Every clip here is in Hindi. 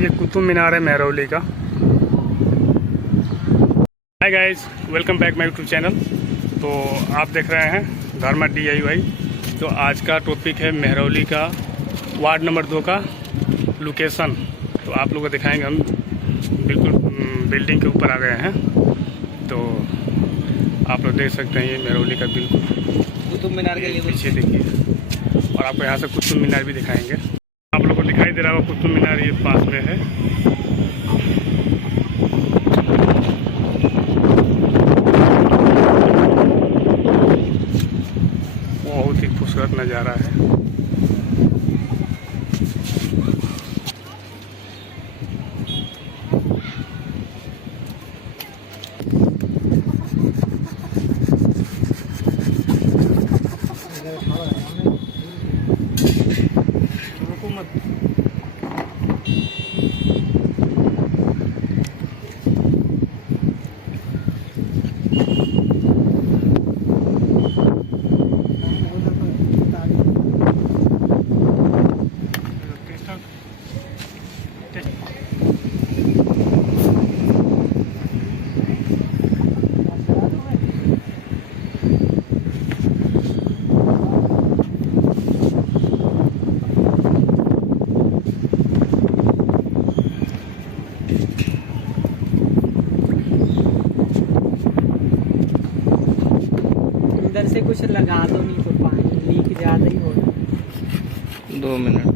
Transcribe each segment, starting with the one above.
ये कुतुब मीनार है महरौली का। Hi guys, welcome back my YouTube channel. तो आप देख रहे हैं धर्मा DIY। तो आज का टॉपिक है महरौली का वार्ड नंबर 2 का लोकेशन। तो आप लोगों को दिखाएंगे, हम बिल्कुल बिल्डिंग के ऊपर आ गए हैं। तो आप लोग देख सकते हैं ये महरौली का बिल्कुल कुतुब मीनार के पीछे देखिए, और आपको यहाँ से कुतुब मीनार भी दिखाएंगे। आप लोगों को दिखाई दे रहा होगा कुतुब मीनार, ये पास में है। बहुत ही खूबसूरत नज़ारा है। अंदर से कुछ लगा दो, नहीं तो पानी लीक ज़्यादा ही हो रहा है। 2 मिनट।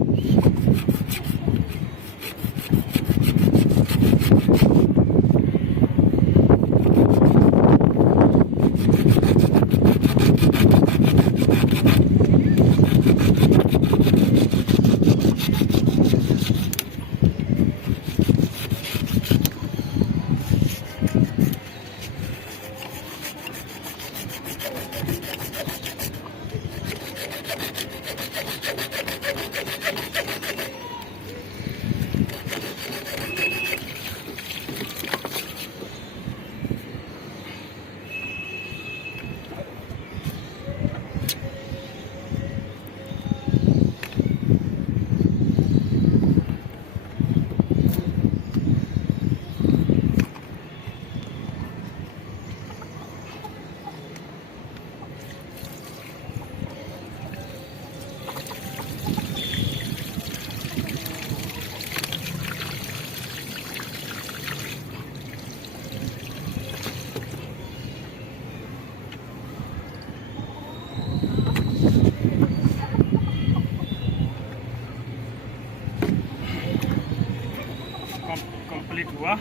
कंप्लीट हुआ।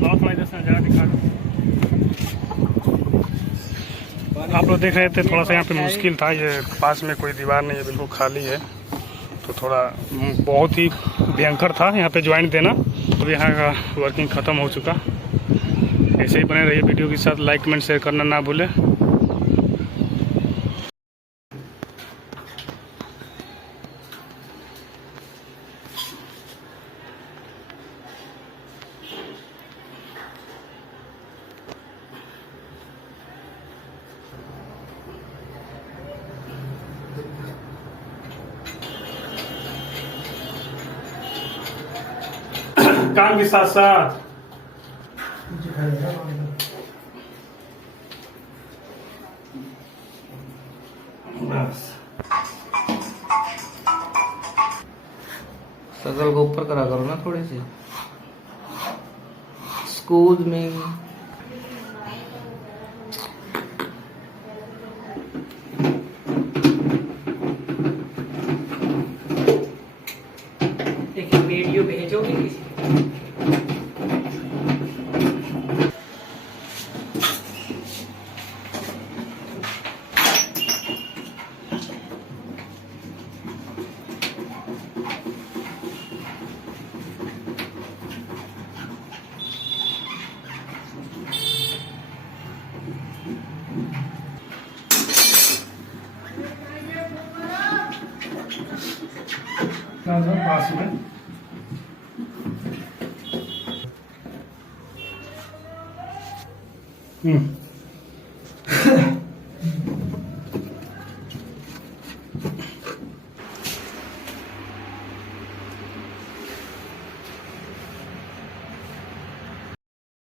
बहुत मैं इधर से नज़ारा दिखा दूँ। आप लोग देख रहे थे, थोड़ा सा यहाँ पे मुश्किल था। ये पास में कोई दीवार नहीं है, बिल्कुल खाली है। तो थोड़ा बहुत ही भयंकर था यहाँ पे ज्वाइंट देना। अब यहाँ का वर्किंग ख़त्म हो चुका। ऐसे ही बने रहिए वीडियो के साथ। लाइक कमेंट शेयर करना ना भूलें। काम के साथ साथ बस शक्ल को ऊपर करा करो ना थोड़ी सी। स्कूल में एक वीडियो भेजोगे किसी पास में